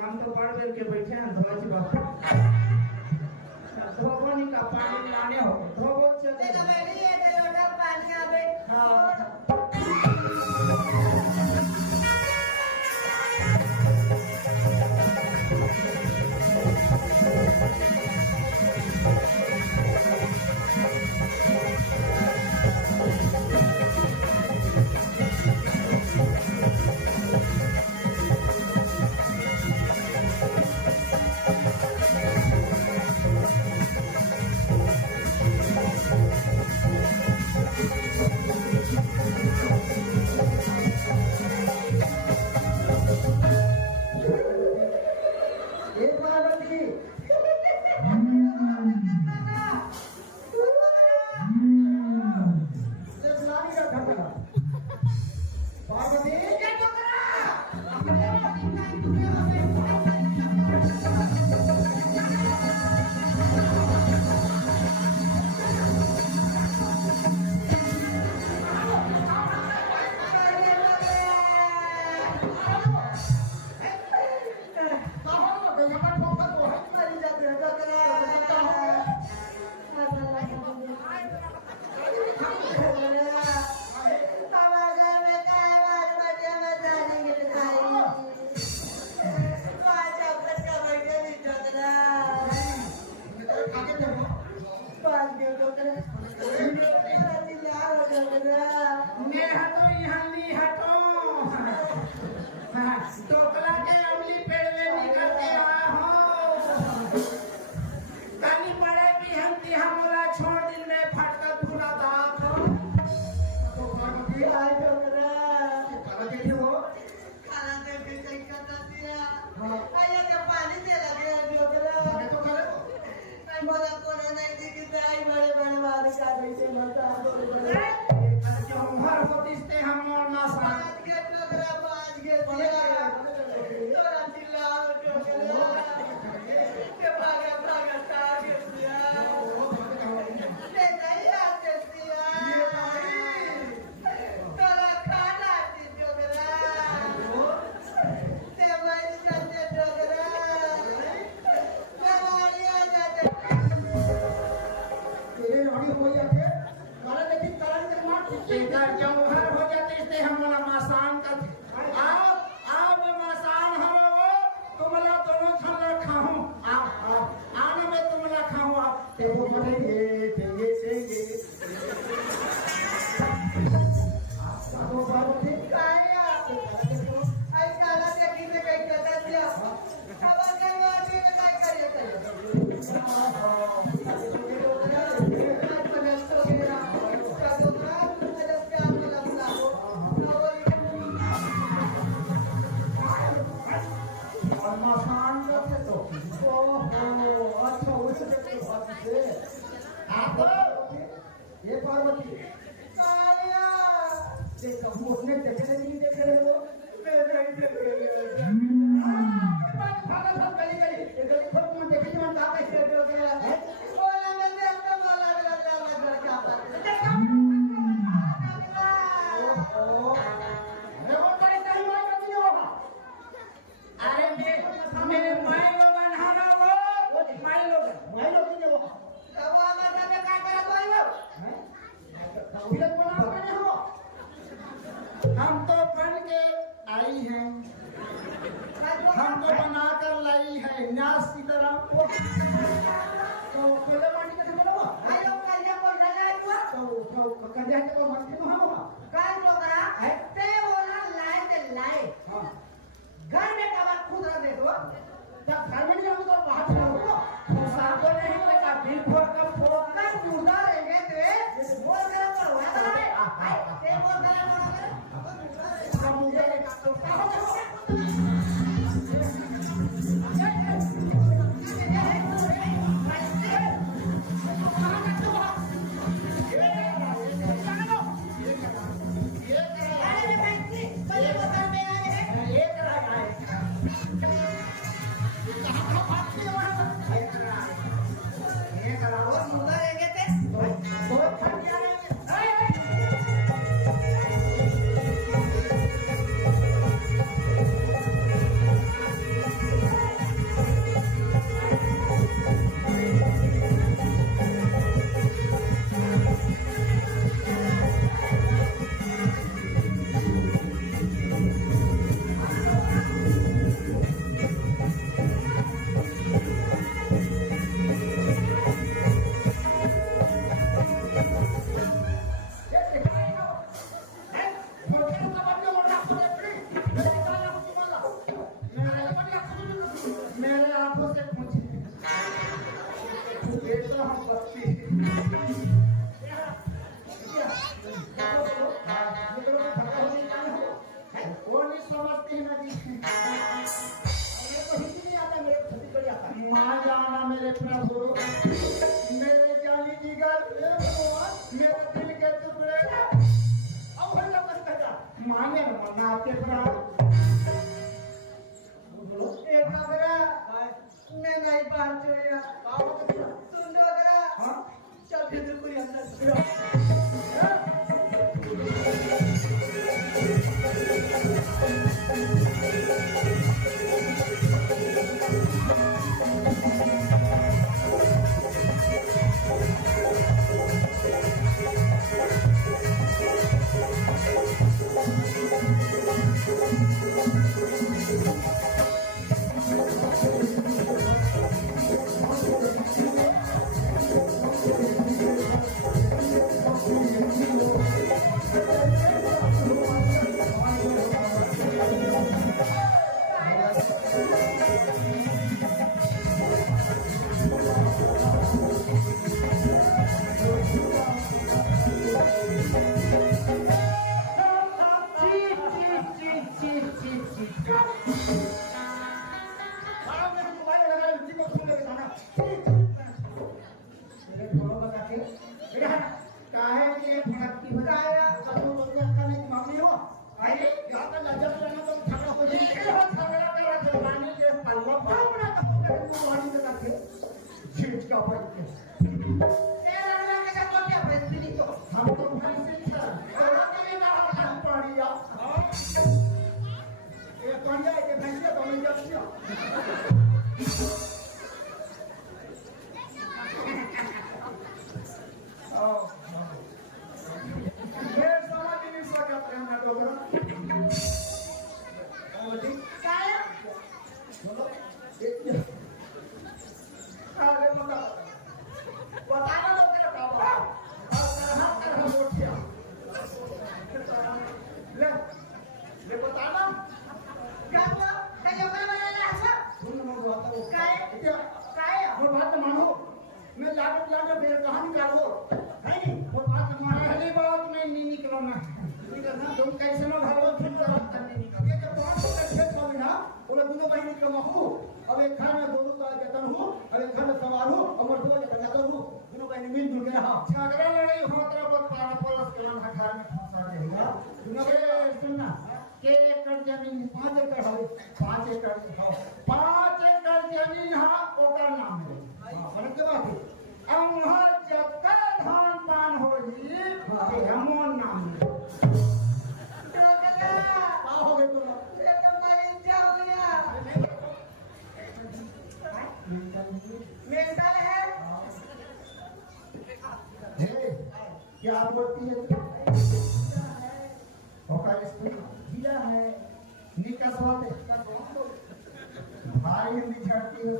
हम तो पढ़ के बैठे हैं धोची बाबा धोबनी का पानी लाने हो धोबो चले तेरा बेटी ये तेरे बेटा पानी आवे हाँ काय सब मुझे तो मेरे आंखों से पूछे बेटा हम बच्ची वो नहीं समझती ना जी माँ जाना मेरे प्रभु मेरे जानी जिगर मेरे दिल के टुकड़े माने मना के प्राण मैं नहीं बाहर छोड़िया सुन लो अगर चल फिर कोई अंदर तुम कैसे ना घरों फिर करने निकल ये जब पांच खेत हो ना बोले दोनों महीने का महू अब एक घर में दोनों का वेतन हूँ अब एक घर में सवार हूँ और दो जगह वेतन हूँ दोनों महीने मिलजुल के रहा झगड़ा लड़ाई हो तरह बहुत पारा पलस के मन घर में फंसा देगा सुनो सुनना के एकड़ जमीन 5 एकड़ है 5 एकड़ हो 5 एकड़ जमीन है ओकर नाम है हां मतलब के बात है अब वहां जब कर धान पान होई के हमों नाम है हो गए तो मेंटल है क्या बोलती है होकर स्कूल दिया है निकस होते भारी हिंदी झड़ती है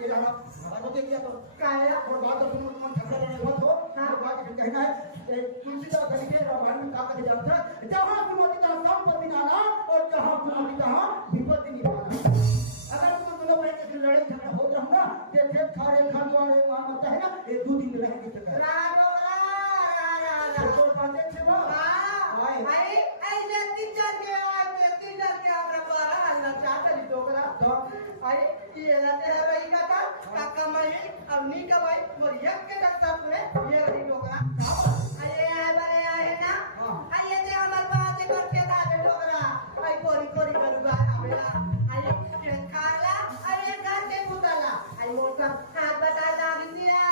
ये रहा बात होते क्या तो क्या है और बात तो तुम मन ठहरा रहे मत हो ना बात कहना है तुलसी का करके रामायण में कहा जाता है जहां गुणवती का संपत्ति नाना और जहां गुणवती का विपत्ति निभाना अगर तुम दोनों बहन के लड़ाई झगड़ा हो रहा ना ये खेत खारे खानवाड़े मानता है ना ये 2 दिन रहेंगे तो राम ये लाते है रही का था काका मैं अब नी का भाई मोर एक के दस्ता में ये रही टोकरा अरे बड़े आए ना आइए ते हमार बात कर के दादे टोकरा आई कोरी कोरी करूगा बेटा आई के खाला अरे घर के पुतला आई वो का हाथ बता ला इंदिरा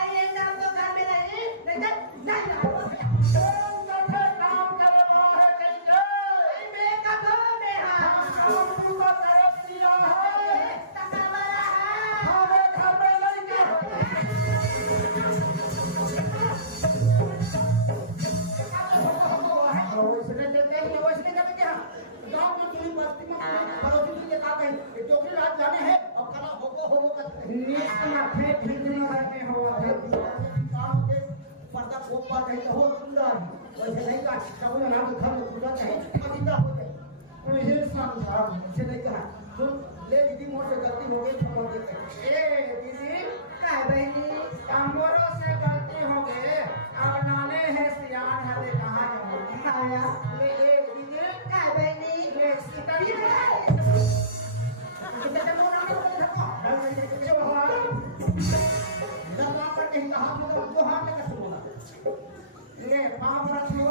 आई ये सब तो घर में नहीं नहीं पर्दा कोपा कहीं तो हो सुंदर वैसे नहीं का सब नाम घर में पूजा चाहे पतिता हो जाए उन्हें समझा से नहीं कहा सुन ले दीदी मोर से गलती हो गई क्षमा दे ए दीदी काय बहनी हमरो से गलती हो गए अब नाले है सियान है दे कहां जाऊंगी आया ले ए दीदी काय बहनी ले सीता कितने मोर नाम को धक्का डर नहीं दे के भगवान लगा पर कहीं कहा मगर जो हाथ में कसम बोला ले पांव रख लो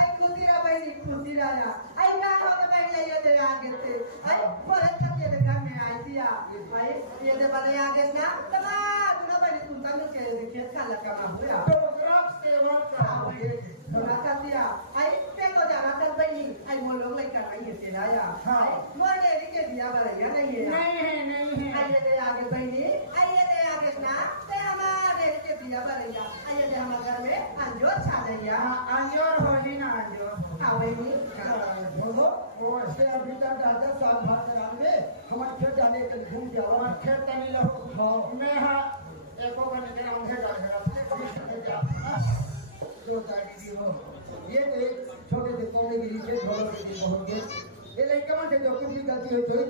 आई खुदीरा बहनी खुदीरा या आई का हो के बहनी ये दे आगे थे आई परत के दे घर में आई थी आई ये दे बड़े आगे ना तमा दुना बहनी तुम तक के खेत खाला का हुआ तो ग्राफ सेवा का बना का दिया आई पे को जाना कर बहनी आई मोर लोग लेकर आई है तेरा या हां मोर डेरी के दिया बड़ा या नहीं है नहीं है आई ये दे आगे बहनी आई ये दे आगे ना ते हमारे के दिया बड़ा या आई ये दे हमारे घर में अंजोर छा दिया अंजोर हो जी ना अंजोर हां बहनी बोलो और से अभी तक दादा साल भाग करांगे हमारे खेत जाने के लिए घूम जाओ और खेत तनी लो हां मैं हा एको बन के अंधे डाल रहा जो दादी हो ये तो एक छोटे से कॉमेडी से ढोल के बहुत ये लड़का से जो कुछ भी गलती हो तो